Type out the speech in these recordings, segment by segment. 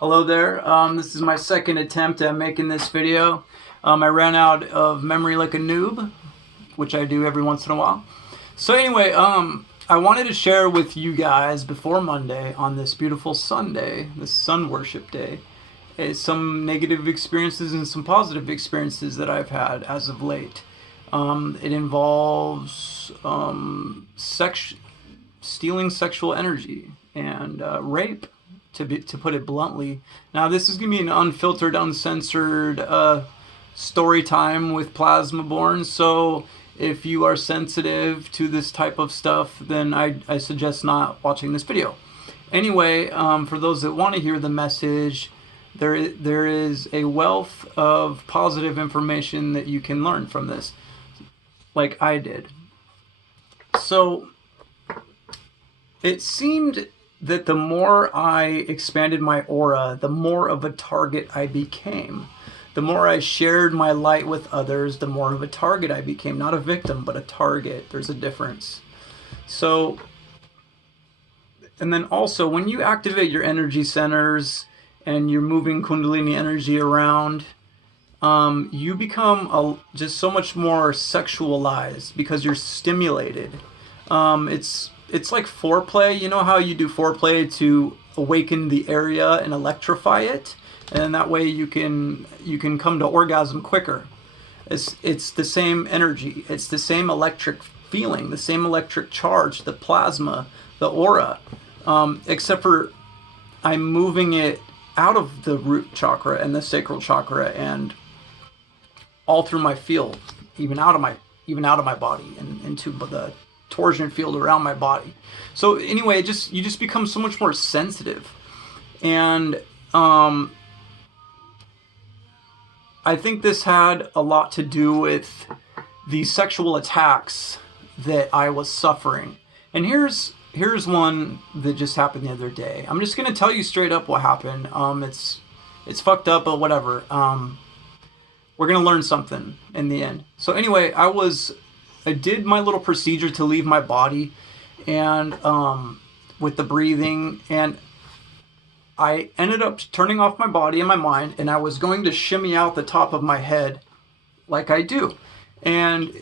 Hello there. This is my second attempt at making this video. I ran out of memory like a noob, which I do every once in a while. So anyway, I wanted to share with you guys before Monday on this beautiful Sunday, this sun worship day, some negative experiences and some positive experiences that I've had as of late. It involves stealing sexual energy and rape, to put it bluntly. Now this is gonna be an unfiltered, uncensored story time with Plasmaborn. So if you are sensitive to this type of stuff, then I suggest not watching this video. Anyway, for those that want to hear the message, there is a wealth of positive information that you can learn from this, like I did. So it seemed that the more I expanded my aura, the more of a target I became. The more I shared my light with others, the more of a target I became. Not a victim, but a target. There's a difference. So, and then also, when you activate your energy centers and you're moving Kundalini energy around, you become just so much more sexualized because you're stimulated. It's like foreplay. You know how you do foreplay to awaken the area and electrify it, and that way you can come to orgasm quicker. It's the same energy. It's the same electric feeling, the same electric charge, the plasma, the aura, except for I'm moving it out of the root chakra and the sacral chakra and all through my field, even out of my body and into the torsion field around my body. So anyway, you just become so much more sensitive, and I think this had a lot to do with the sexual attacks that I was suffering. And here's one that just happened the other day. I'm just gonna tell you straight up what happened. It's fucked up, but whatever. We're gonna learn something in the end. So anyway, I did my little procedure to leave my body, and with the breathing, and I ended up turning off my body and my mind, and I was going to shimmy out the top of my head like I do. And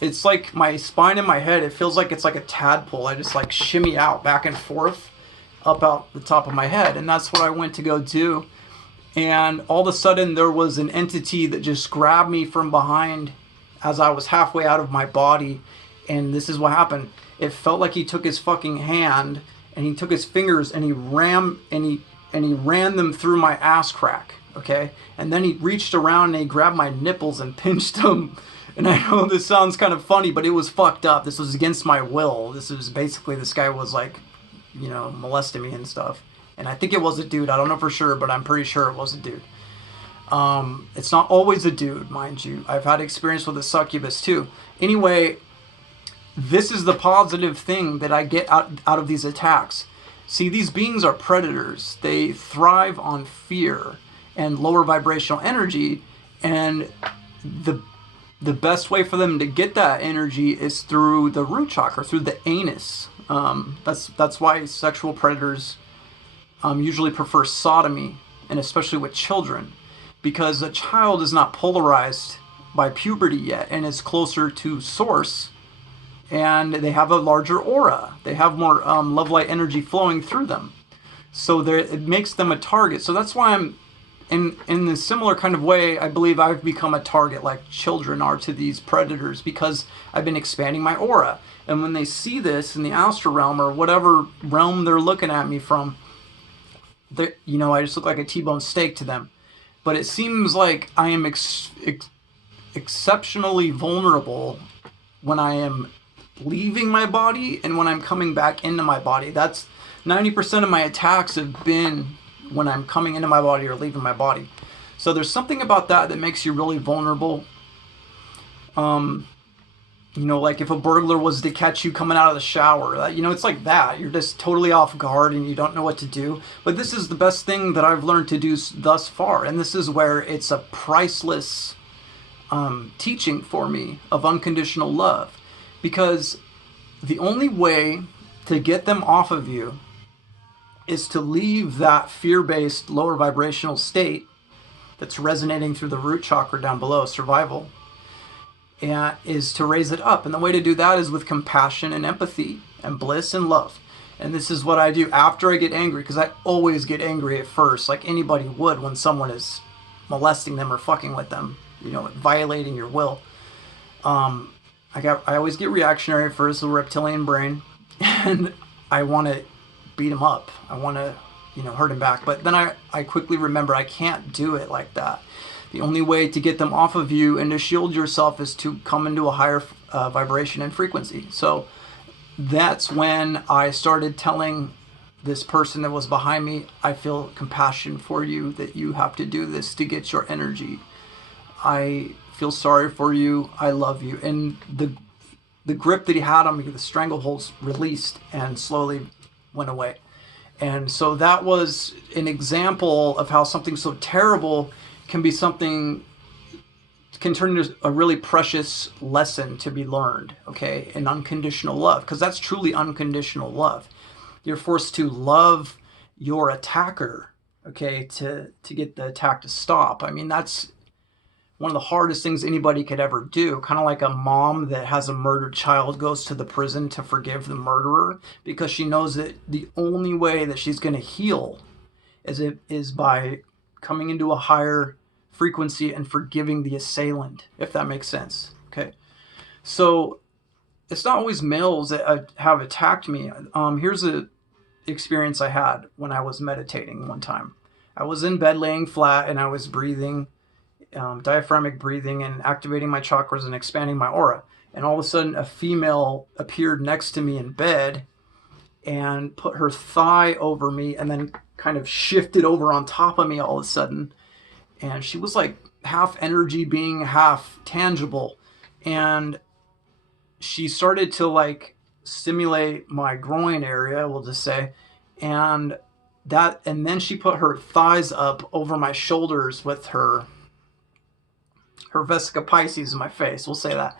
it's like my spine and my head, it feels like it's like a tadpole. I just like shimmy out back and forth up out the top of my head. And that's what I went to go do. And all of a sudden there was an entity that just grabbed me from behind as I was halfway out of my body. And this is what happened. It felt like he took his fucking hand and he took his fingers and he ran them through my ass crack, okay? And then he reached around and he grabbed my nipples and pinched them. And I know this sounds kind of funny, but it was fucked up. This was against my will. This was basically, this guy was like, you know, molesting me and stuff. And I think it was a dude. I don't know for sure, but I'm pretty sure it was a dude. It's not always a dude, mind you. I've had experience with a succubus too. Anyway, this is the positive thing that I get out of these attacks. See, these beings are predators. They thrive on fear and lower vibrational energy, and the best way for them to get that energy is through the root chakra, through the anus. That's why sexual predators usually prefer sodomy, and especially with children, because a child is not polarized by puberty yet and is closer to source, and they have a larger aura. They have more love light energy flowing through them. So it makes them a target. So that's why I'm, in this similar kind of way, I believe I've become a target like children are to these predators, because I've been expanding my aura. And when they see this in the astral realm or whatever realm they're looking at me from, I just look like a T-bone steak to them. But it seems like I am exceptionally vulnerable when I am leaving my body and when I'm coming back into my body. That's 90% of my attacks have been when I'm coming into my body or leaving my body. So there's something about that makes you really vulnerable. Like if a burglar was to catch you coming out of the shower, it's like that. You're just totally off guard and you don't know what to do. But this is the best thing that I've learned to do thus far. And this is where it's a priceless teaching for me of unconditional love. Because the only way to get them off of you is to leave that fear-based lower vibrational state that's resonating through the root chakra down below, survival, and is to raise it up. And the way to do that is with compassion and empathy and bliss and love. And this is what I do after I get angry, because I always get angry at first, like anybody would when someone is molesting them or fucking with them, you know, violating your will. I always get reactionary at first, the reptilian brain, and I want to beat him up. I want to, you know, hurt him back. But then I quickly remember I can't do it like that. The only way to get them off of you and to shield yourself is to come into a higher vibration and frequency. So that's when I started telling this person that was behind me, I feel compassion for you, that you have to do this to get your energy. I feel sorry for you. I love you. And the grip that he had on me, the strangleholds released and slowly went away. And so that was an example of how something so terrible can be something, can turn into a really precious lesson to be learned, okay? And unconditional love, because that's truly unconditional love. You're forced to love your attacker, okay, to get the attack to stop. I mean, that's one of the hardest things anybody could ever do. Kind of like a mom that has a murdered child goes to the prison to forgive the murderer, because she knows that the only way that she's going to heal is by coming into a higher frequency and forgiving the assailant, if that makes sense. Okay, so it's not always males that have attacked me. Here's a experience I had when I was meditating one time. I was in bed laying flat and I was breathing, diaphragmic breathing, and activating my chakras and expanding my aura. And all of a sudden a female appeared next to me in bed and put her thigh over me and then kind of shifted over on top of me all of a sudden. And she was like half energy being, half tangible. And she started to like stimulate my groin area, we'll just say. And then she put her thighs up over my shoulders with her Vesica Pisces in my face, we'll say that.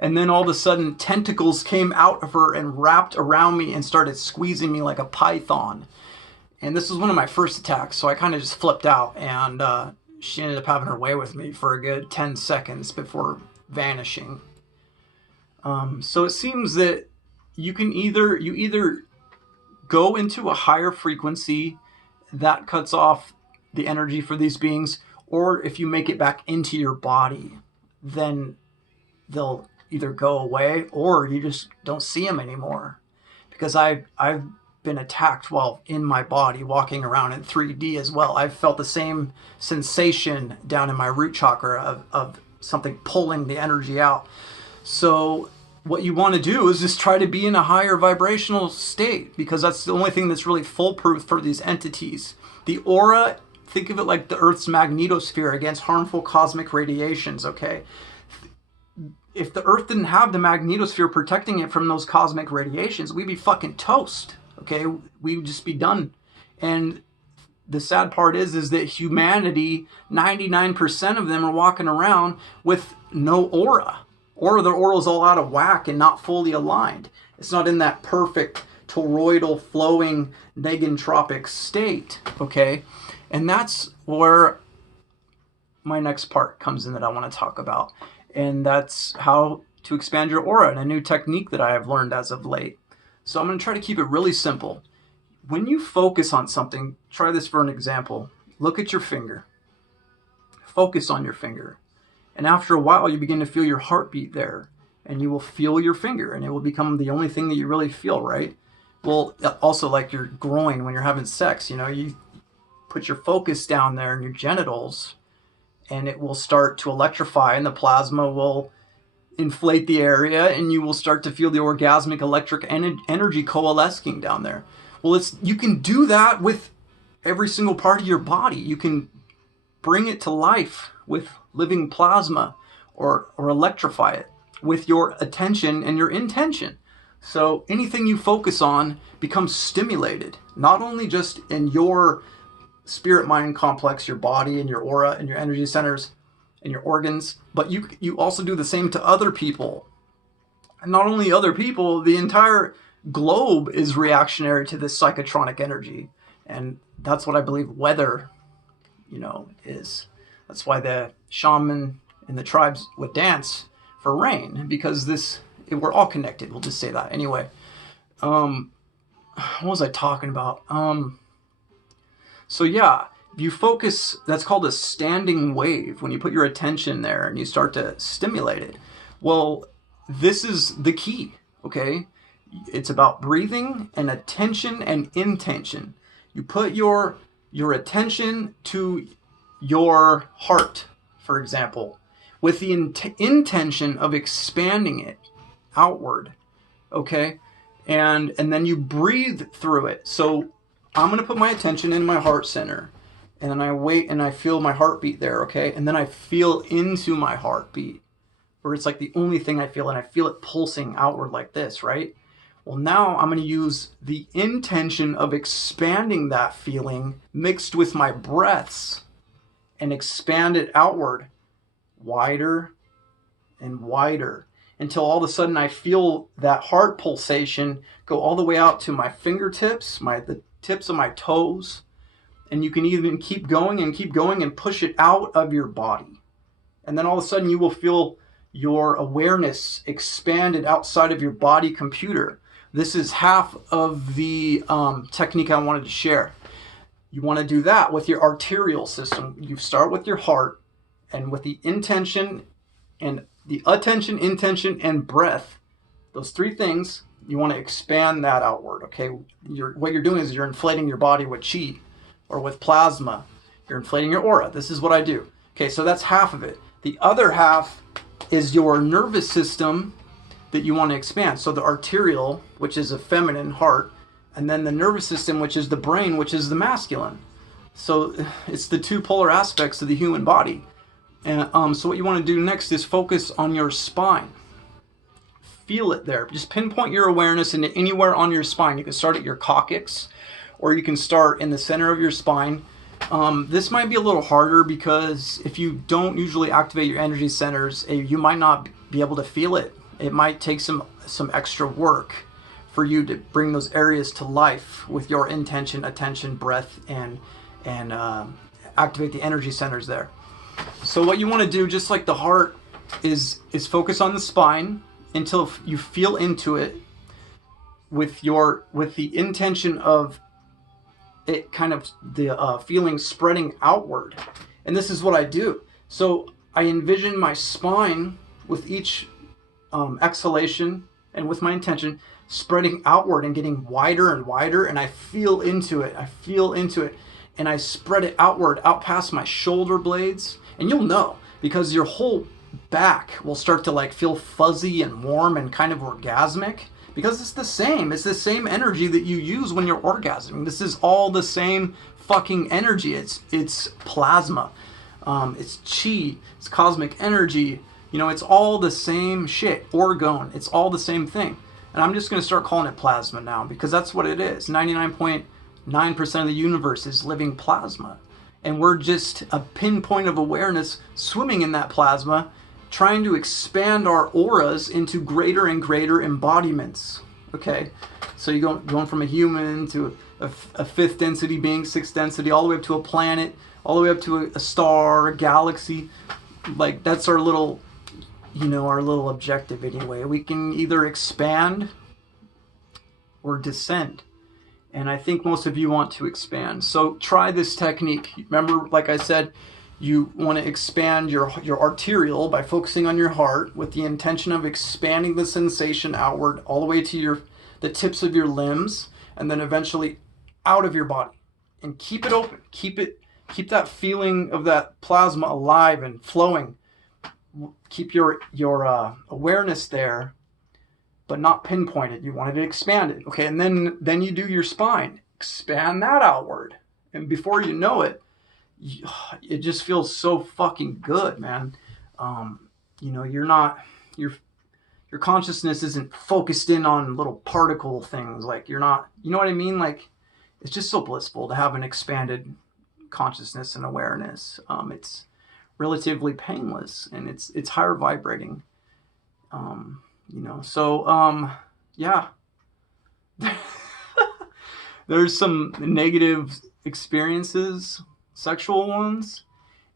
And then all of a sudden tentacles came out of her and wrapped around me and started squeezing me like a python. And this was one of my first attacks, so I kind of just flipped out, and she ended up having her way with me for a good 10 seconds before vanishing. So it seems that you either go into a higher frequency that cuts off the energy for these beings, or if you make it back into your body, then they'll either go away or you just don't see them anymore. Because I've been attacked while in my body, walking around in 3D as well. I've felt the same sensation down in my root chakra of something pulling the energy out. So what you want to do is just try to be in a higher vibrational state, because that's the only thing that's really foolproof for these entities. The aura, think of it like the Earth's magnetosphere against harmful cosmic radiations, okay? If the Earth didn't have the magnetosphere protecting it from those cosmic radiations, we'd be fucking toast, okay? We would just be done. And the sad part is that humanity, 99% of them are walking around with no aura. Or their aura is all out of whack and not fully aligned. It's not in that perfect toroidal flowing negentropic state, okay? And that's where my next part comes in that I want to talk about. And that's how to expand your aura, and a new technique that I have learned as of late. So I'm going to try to keep it really simple. When you focus on something, try this for an example. Look at your finger. Focus on your finger. And after a while, you begin to feel your heartbeat there. And you will feel your finger, and it will become the only thing that you really feel, right? Well, also like your groin when you're having sex, you know, you put your focus down there in your genitals, and it will start to electrify, and the plasma will inflate the area, and you will start to feel the orgasmic electric energy coalescing down there. Well, you can do that with every single part of your body. You can bring it to life with living plasma, or electrify it with your attention and your intention. So anything you focus on becomes stimulated, not only just in your spirit mind complex, your body and your aura and your energy centers and your organs, but you also do the same to other people. And not only other people, the entire globe is reactionary to this psychotronic energy. And that's what I believe weather, is. That's why the shaman and the tribes would dance for rain, because we're all connected. We'll just say that. Anyway, what was I talking about? So yeah, you focus, that's called a standing wave, when you put your attention there and you start to stimulate it. Well, this is the key, okay? It's about breathing and attention and intention. You put your attention to your heart, for example, with the intention of expanding it outward, okay? And then you breathe through it. So I'm going to put my attention in my heart center, and then I wait and I feel my heartbeat there, okay? And then I feel into my heartbeat, where it's like the only thing I feel, and I feel it pulsing outward like this, right? Well, now I'm going to use the intention of expanding that feeling mixed with my breaths and expand it outward, wider and wider, until all of a sudden I feel that heart pulsation go all the way out to my fingertips, the tips of my toes, and you can even keep going and push it out of your body. And then all of a sudden you will feel your awareness expanded outside of your body computer. This is half of the technique I wanted to share. You want to do that with your arterial system. You start with your heart, and with the intention and the attention, intention, and breath, those three things, you want to expand that outward, okay? What you're doing is you're inflating your body with chi or with plasma. You're inflating your aura. This is what I do. Okay, so that's half of it. The other half is your nervous system that you want to expand. So the arterial, which is a feminine heart, and then the nervous system, which is the brain, which is the masculine. So it's the two polar aspects of the human body. And so what you want to do next is focus on your spine. Feel it there. Just pinpoint your awareness into anywhere on your spine. You can start at your coccyx, or you can start in the center of your spine. This might be a little harder because if you don't usually activate your energy centers, you might not be able to feel it. It might take some extra work for you to bring those areas to life with your intention, attention, breath, and activate the energy centers there. So what you want to do, just like the heart, is focus on the spine until you feel into it with the intention of it kind of the feeling spreading outward. And this is what I do. So I envision my spine with each exhalation and with my intention spreading outward and getting wider and wider, and I feel into it. And I spread it outward, out past my shoulder blades. And you'll know, because your whole back will start to like feel fuzzy and warm and kind of orgasmic, because it's the same energy that you use when you're orgasming. This is all the same fucking energy. It's plasma, it's chi, it's cosmic energy. It's all the same shit. Orgone, it's all the same thing. And I'm just going to start calling it plasma now, because that's what it is. 99.9% of the universe is living plasma. And we're just a pinpoint of awareness swimming in that plasma, trying to expand our auras into greater and greater embodiments. Okay? So you're going from a human to a fifth density being, sixth density, all the way up to a planet, all the way up to a star, a galaxy. Like, that's our little objective anyway. We can either expand or descend. And I think most of you want to expand. So try this technique. Remember, like I said, you want to expand your arterial by focusing on your heart with the intention of expanding the sensation outward all the way to the tips of your limbs, and then eventually out of your body. And keep it open. Keep that feeling of that plasma alive and flowing. Keep your awareness there, but not pinpointed. You want it expanded. Okay, and then you do your spine. Expand that outward. And before you know it, it just feels so fucking good, man. Your consciousness isn't focused in on little particle things. Like, you're not, you know what I mean? Like, it's just so blissful to have an expanded consciousness and awareness. It's relatively painless, and it's higher vibrating. Yeah. there's some negative experiences, sexual ones,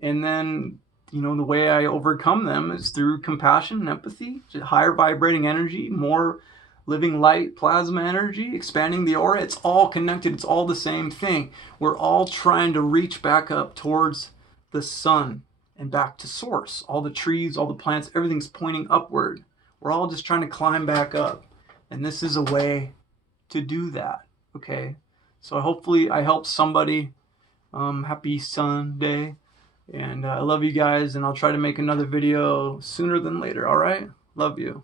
and then, you know, the way I overcome them is through compassion and empathy, higher vibrating energy, more living light, plasma energy, expanding the aura. It's all connected. It's all the same thing. We're all trying to reach back up towards the sun and back to source. All the trees, all the plants, everything's pointing upward. We're all just trying to climb back up. And this is a way to do that. Okay? So hopefully I helped somebody. Happy Sunday. And I love you guys, and I'll try to make another video sooner than later, all right? Love you.